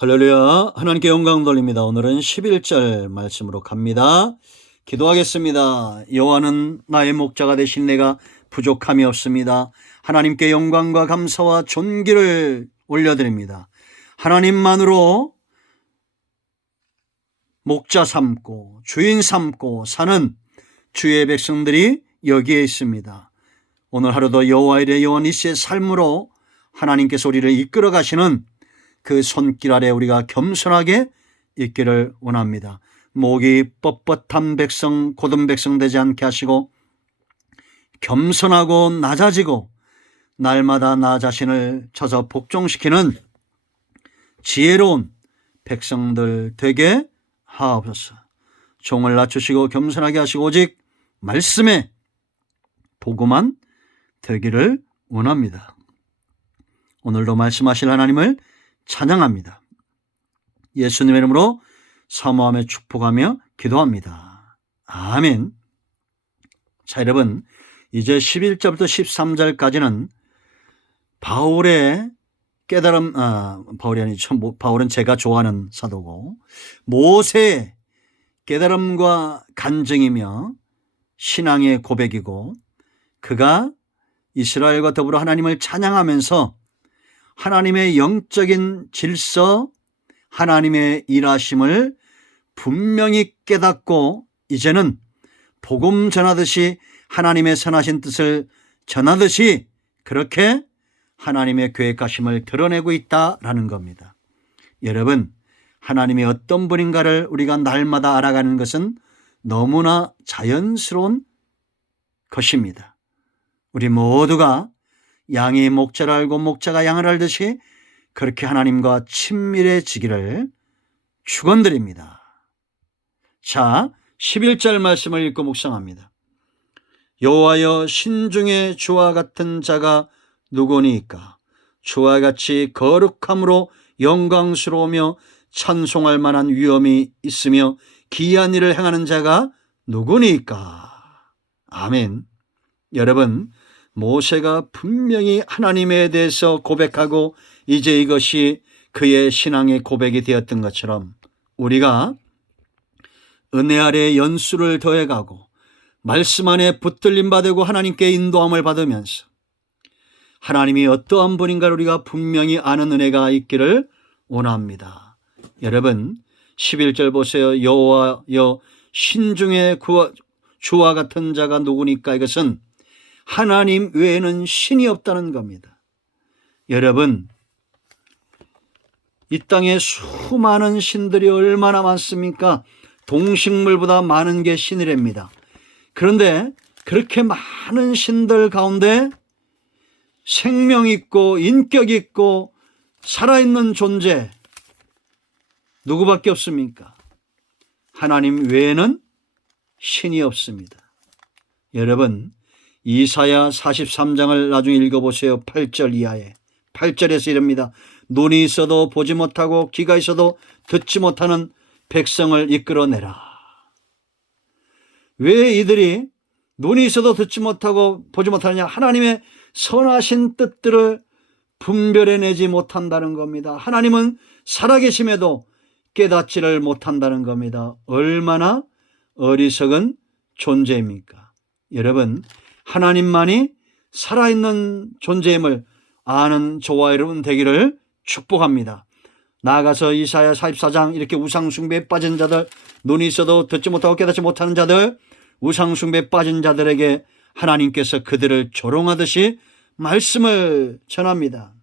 할렐루야. 하나님께 영광 돌립니다. 오늘은 11절 말씀으로 갑니다. 기도하겠습니다. 여호와는 나의 목자가 되신 내가 부족함이 없습니다. 하나님께 영광과 감사와 존귀를 올려드립니다. 하나님만으로 목자 삼고 주인 삼고 사는 주의 백성들이 여기에 있습니다. 오늘 하루도 여호와 이레 여호와 니시의 삶으로 하나님께서 우리를 이끌어 가시는 그 손길 아래 우리가 겸손하게 있기를 원합니다. 목이 뻣뻣한 백성, 고든 백성 되지 않게 하시고 겸손하고 낮아지고 날마다 나 자신을 쳐서 복종시키는 지혜로운 백성들 되게 하옵소서. 종을 낮추시고 겸손하게 하시고 오직 말씀에 보고만 되기를 원합니다. 오늘도 말씀하실 하나님을 찬양합니다. 예수님의 이름으로 사모하며 축복하며 기도합니다. 아멘. 자, 여러분, 이제 11절부터 13절까지는 바울의 깨달음, 바울이 아니죠. 바울은 제가 좋아하는 사도고, 모세의 깨달음과 간증이며 신앙의 고백이고, 그가 이스라엘과 더불어 하나님을 찬양하면서 하나님의 영적인 질서, 하나님의 일하심을 분명히 깨닫고 이제는 복음 전하듯이 하나님의 선하신 뜻을 전하듯이 그렇게 하나님의 계획하심을 드러내고 있다라는 겁니다. 여러분, 하나님이 어떤 분인가를 우리가 날마다 알아가는 것은 너무나 자연스러운 것입니다. 우리 모두가 양이 목자를 알고 목자가 양을 알듯이 그렇게 하나님과 친밀해지기를 축원드립니다. 자, 11절 말씀을 읽고 묵상합니다. 여호와여, 신중에 주와 같은 자가 누구니까? 주와 같이 거룩함으로 영광스러우며 찬송할 만한 위엄이 있으며 기이한 일을 행하는 자가 누구니까? 아멘. 여러분, 모세가 분명히 하나님에 대해서 고백하고 이제 이것이 그의 신앙의 고백이 되었던 것처럼 우리가 은혜 아래 연수를 더해가고 말씀 안에 붙들림 받고 하나님께 인도함을 받으면서 하나님이 어떠한 분인가를 우리가 분명히 아는 은혜가 있기를 원합니다. 여러분, 11절 보세요. 여호와여, 신중에 주와 같은 자가 누구니까? 이것은 하나님 외에는 신이 없다는 겁니다. 여러분, 이 땅에 수많은 신들이 얼마나 많습니까? 동식물보다 많은 게 신이랍니다. 그런데 그렇게 많은 신들 가운데 생명 있고 인격 있고 살아있는 존재 누구밖에 없습니까? 하나님 외에는 신이 없습니다. 여러분, 이사야 43장을 나중에 읽어보세요. 8절 이하에 8절에서 이릅니다. 눈이 있어도 보지 못하고 귀가 있어도 듣지 못하는 백성을 이끌어내라. 왜 이들이 눈이 있어도 듣지 못하고 보지 못하느냐? 하나님의 선하신 뜻들을 분별해내지 못한다는 겁니다. 하나님은 살아계심에도 깨닫지를 못한다는 겁니다. 얼마나 어리석은 존재입니까? 여러분, 하나님만이 살아있는 존재임을 아는 저와 여러분 되기를 축복합니다. 나아가서 이사야 44장 이렇게 우상숭배에 빠진 자들, 눈이 있어도 듣지 못하고 깨닫지 못하는 자들, 우상숭배에 빠진 자들에게 하나님께서 그들을 조롱하듯이 말씀을 전합니다.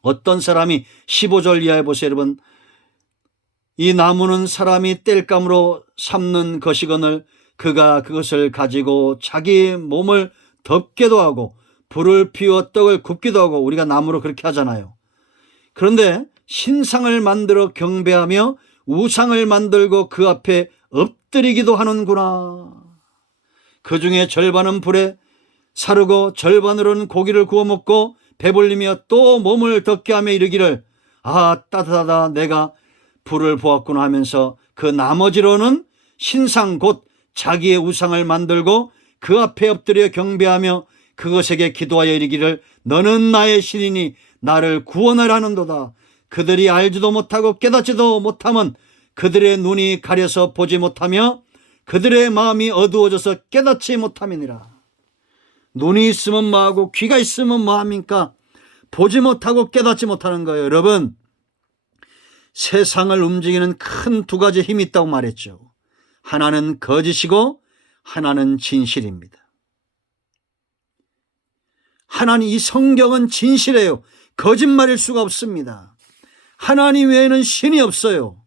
어떤 사람이 15절 이하에 보세요. 여러분, 이 나무는 사람이 땔감으로 삼는 것이거늘 그가 그것을 가지고 자기 몸을 덮게도 하고 불을 피워 떡을 굽기도 하고, 우리가 나무로 그렇게 하잖아요. 그런데 신상을 만들어 경배하며 우상을 만들고 그 앞에 엎드리기도 하는구나. 그 중에 절반은 불에 사르고 절반으로는 고기를 구워 먹고 배불리며 또 몸을 덮게 하며 이르기를 아, 따뜻하다, 내가 불을 보았구나 하면서 그 나머지로는 신상 곧 자기의 우상을 만들고 그 앞에 엎드려 경배하며 그것에게 기도하여 이르기를 너는 나의 신이니 나를 구원하라는도다. 그들이 알지도 못하고 깨닫지도 못하면 그들의 눈이 가려서 보지 못하며 그들의 마음이 어두워져서 깨닫지 못함이니라. 눈이 있으면 뭐하고 귀가 있으면 뭐합니까? 보지 못하고 깨닫지 못하는 거예요. 여러분, 세상을 움직이는 큰 두 가지 힘이 있다고 말했죠. 하나는 거짓이고 하나는 진실입니다. 하나님, 이 성경은 진실이에요. 거짓말일 수가 없습니다. 하나님 외에는 신이 없어요.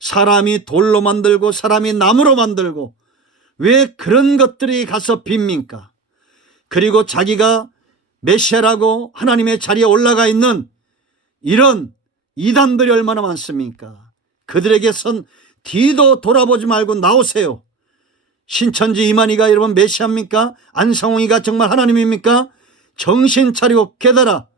사람이 돌로 만들고 사람이 나무로 만들고 왜 그런 것들이 가서 빕니까? 그리고 자기가 메시아라고 하나님의 자리에 올라가 있는 이런 이단들이 얼마나 많습니까? 그들에게 뒤도 돌아보지 말고 나오세요. 신천지 이만희가 여러분 메시아입니까? 안상홍이가 정말 하나님입니까? 정신 차리고 깨달아.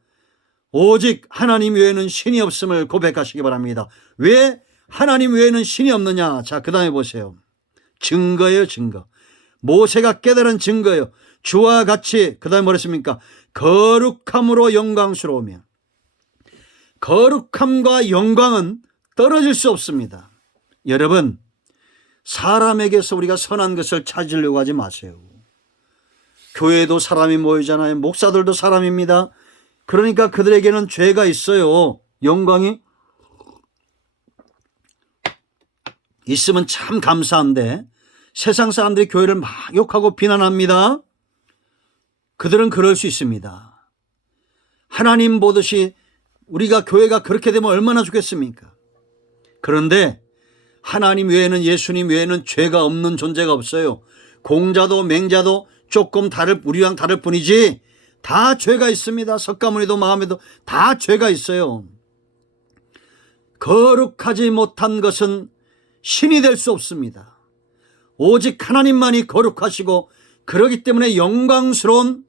오직 하나님 외에는 신이 없음을 고백하시기 바랍니다. 왜 하나님 외에는 신이 없느냐? 자, 그 다음에 보세요. 증거예요, 증거. 모세가 깨달은 증거예요. 주와 같이, 그 다음에 뭐랬습니까? 거룩함으로 영광스러우며. 거룩함과 영광은 떨어질 수 없습니다. 여러분, 사람에게서 우리가 선한 것을 찾으려고 하지 마세요. 교회도 사람이 모이잖아요. 목사들도 사람입니다. 그러니까 그들에게는 죄가 있어요. 영광이 있으면 참 감사한데 세상 사람들이 교회를 막 욕하고 비난합니다. 그들은 그럴 수 있습니다. 하나님 보듯이 우리가 교회가 그렇게 되면 얼마나 좋겠습니까? 그런데 하나님 외에는, 예수님 외에는 죄가 없는 존재가 없어요. 공자도 맹자도 조금 우리랑 다를 뿐이지 다 죄가 있습니다. 석가모니도 마음에도 다 죄가 있어요. 거룩하지 못한 것은 신이 될 수 없습니다. 오직 하나님만이 거룩하시고 그러기 때문에 영광스러운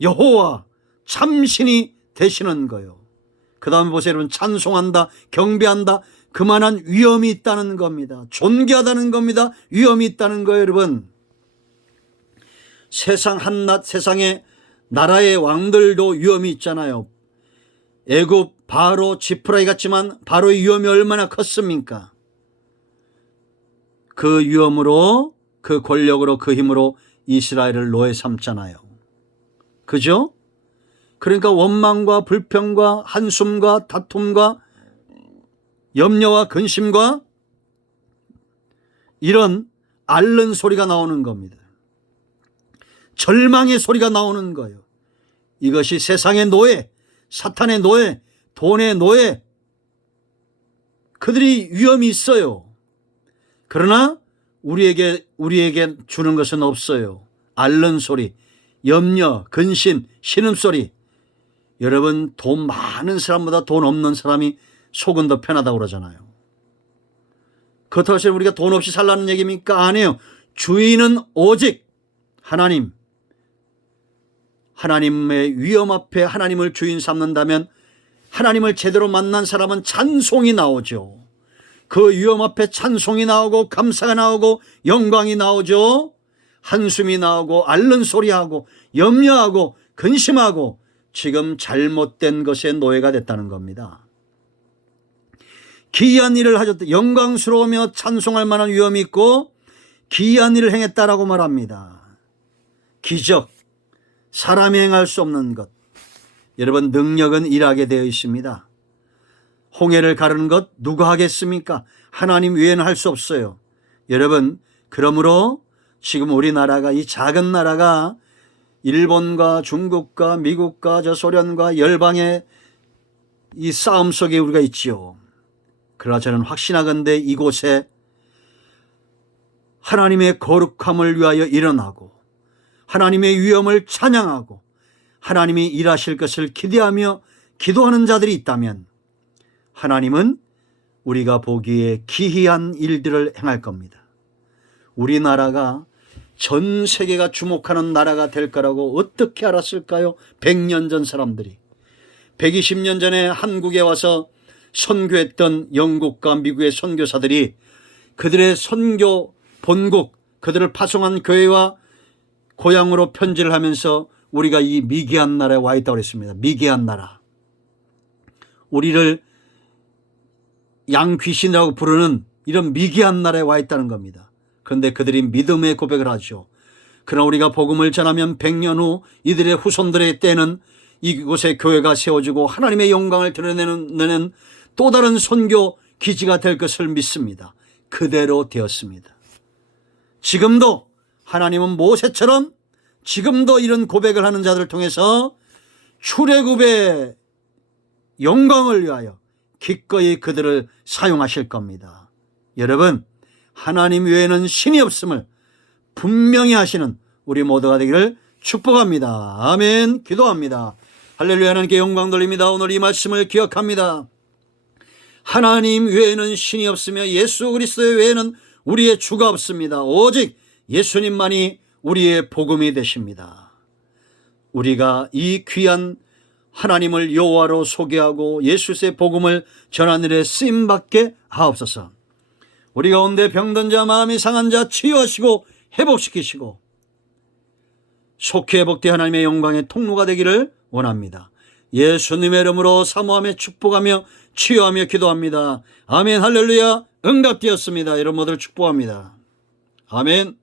여호와 참신이 되시는 거예요. 그 다음에 보세요, 여러분. 찬송한다, 경배한다, 그만한 위엄이 있다는 겁니다. 존귀하다는 겁니다. 위엄이 있다는 거예요, 여러분. 세상의 나라의 왕들도 위엄이 있잖아요. 애굽 바로 지푸라기 같지만 바로의 위엄이 얼마나 컸습니까? 그 위엄으로, 그 권력으로, 그 힘으로 이스라엘을 노예 삼잖아요. 그죠? 그러니까 원망과 불평과 한숨과 다툼과 염려와 근심과 이런 앓는 소리가 나오는 겁니다. 절망의 소리가 나오는 거예요. 이것이 세상의 노예, 사탄의 노예, 돈의 노예, 그들이 위험이 있어요. 그러나 우리에게 주는 것은 없어요. 앓는 소리, 염려, 근심, 신음소리. 여러분, 돈 많은 사람보다 돈 없는 사람이 속은 더 편하다고 그러잖아요. 그렇다고 해서 우리가 돈 없이 살라는 얘기입니까? 아니에요. 주인은 오직 하나님. 하나님의 위엄 앞에 하나님을 주인 삼는다면 하나님을 제대로 만난 사람은 찬송이 나오죠. 그 위엄 앞에 찬송이 나오고 감사가 나오고 영광이 나오죠. 한숨이 나오고 앓는 소리하고 염려하고 근심하고 지금 잘못된 것의 노예가 됐다는 겁니다. 기이한 일을 하셨다. 영광스러우며 찬송할 만한 위엄이 있고 기이한 일을 행했다라고 말합니다. 기적, 사람이 행할 수 없는 것. 여러분, 능력은 일하게 되어 있습니다. 홍해를 가르는 것 누가 하겠습니까? 하나님 외에는 할 수 없어요. 여러분, 그러므로 지금 우리나라가, 이 작은 나라가 일본과 중국과 미국과 저 소련과 열방의 이 싸움 속에 우리가 있지요. 그러나 저는 확신하건대 이곳에 하나님의 거룩함을 위하여 일어나고 하나님의 위엄을 찬양하고 하나님이 일하실 것을 기대하며 기도하는 자들이 있다면 하나님은 우리가 보기에 기이한 일들을 행할 겁니다. 우리나라가 전 세계가 주목하는 나라가 될 거라고 어떻게 알았을까요? 100년 전 사람들이. 120년 전에 한국에 와서 선교했던 영국과 미국의 선교사들이 그들의 선교 본국, 그들을 파송한 교회와 고향으로 편지를 하면서 우리가 이 미개한 나라에 와 있다고 그랬습니다. 미개한 나라. 우리를 양귀신이라고 부르는 이런 미개한 나라에 와 있다는 겁니다. 그런데 그들이 믿음의 고백을 하죠. 그러나 우리가 복음을 전하면 100년 후 이들의 후손들의 때는 이곳에 교회가 세워지고 하나님의 영광을 드러내는 또 다른 선교 기지가 될 것을 믿습니다. 그대로 되었습니다. 지금도 하나님은 모세처럼 지금도 이런 고백을 하는 자들을 통해서 출애굽의 영광을 위하여 기꺼이 그들을 사용하실 겁니다. 여러분, 하나님 외에는 신이 없음을 분명히 하시는 우리 모두가 되기를 축복합니다. 아멘. 기도합니다. 할렐루야. 하나님께 영광 돌립니다. 오늘 이 말씀을 기억합니다. 하나님 외에는 신이 없으며 예수 그리스도 외에는 우리의 주가 없습니다. 오직 예수님만이 우리의 복음이 되십니다. 우리가 이 귀한 하나님을 여호와로 소개하고 예수의 복음을 전하는 일에 쓰임받게 하옵소서. 우리 가운데 병든 자, 마음이 상한 자 치유하시고 회복시키시고 속히 회복된 하나님의 영광의 통로가 되기를 원합니다. 예수님의 이름으로 사모하며 축복하며 치유하며 기도합니다. 아멘. 할렐루야. 응답되었습니다. 여러분 모두를 축복합니다. 아멘.